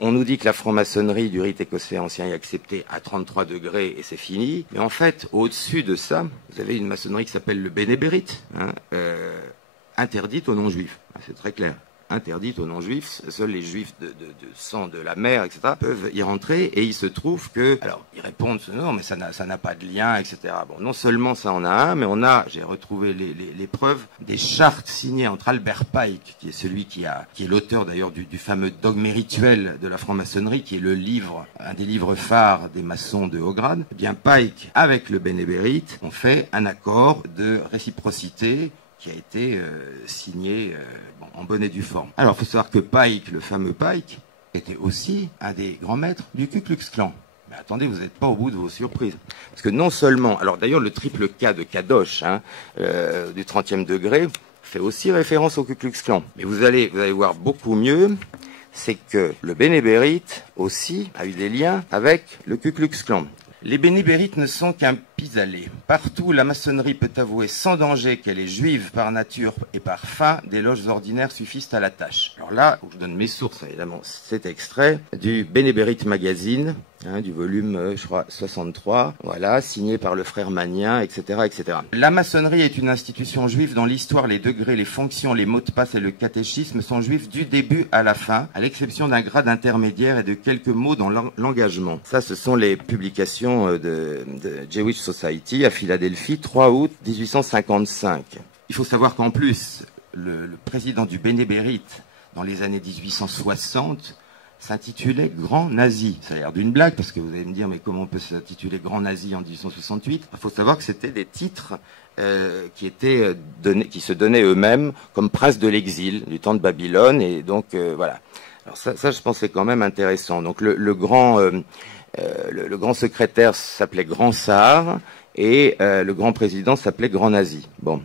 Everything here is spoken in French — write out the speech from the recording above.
on nous dit que la franc-maçonnerie du rite écossais ancien est acceptée à 33 degrés et c'est fini. Mais en fait, au-dessus de ça, vous avez une maçonnerie qui s'appelle le bénébérite, hein, interdite aux non-juifs. C'est très clair. Interdite aux non-juifs, seuls les juifs de sang de la mer, etc., peuvent y rentrer, et il se trouve que, alors, ils répondent, non, mais ça n'a pas de lien, etc. Bon, non seulement ça en a un, mais on a, j'ai retrouvé les preuves, des chartes signées entre Albert Pike, qui est celui qui est l'auteur d'ailleurs du fameux dogme rituel de la franc-maçonnerie, qui est le livre, un des livres phares des maçons de haut grade. Eh bien, Pike, avec le bénébérite, ont fait un accord de réciprocité, qui a été signé en bonne et due forme. Alors, il faut savoir que Pike, le fameux Pike, était aussi un des grands maîtres du Ku Klux Klan. Mais attendez, vous n'êtes pas au bout de vos surprises. Parce que non seulement... Alors d'ailleurs, le triple K de Kadosh, hein, du 30e degré, fait aussi référence au Ku Klux Klan. Mais vous allez voir beaucoup mieux, c'est que le bénébérite aussi a eu des liens avec le Ku Klux Klan. Les bénébérites ne sont qu'un pis-aller. Partout, la maçonnerie peut avouer sans danger qu'elle est juive par nature et par fin, des loges ordinaires suffisent à la tâche. Alors là, je donne mes sources, évidemment, cet extrait du Bénébérite Magazine, hein, du volume, je crois, 63, voilà, signé par le frère Magnien, etc., etc. La maçonnerie est une institution juive dont l'histoire, les degrés, les fonctions, les mots de passe et le catéchisme sont juifs du début à la fin, à l'exception d'un grade intermédiaire et de quelques mots dans l'engagement. Ça, ce sont les publications de Jewish Society à Philadelphie, 3 août 1855. Il faut savoir qu'en plus, le président du Bénébérite, dans les années 1860, s'intitulait Grand Nazi. Ça a l'air d'une blague, parce que vous allez me dire, mais comment on peut s'intituler Grand Nazi en 1868? Il faut savoir que c'était des titres qui se donnaient eux-mêmes comme princes de l'exil du temps de Babylone, et donc voilà. Alors ça, je pense, c'est quand même intéressant. Donc le grand secrétaire s'appelait Grand Sahar, et le grand président s'appelait Grand Nazi. Bon.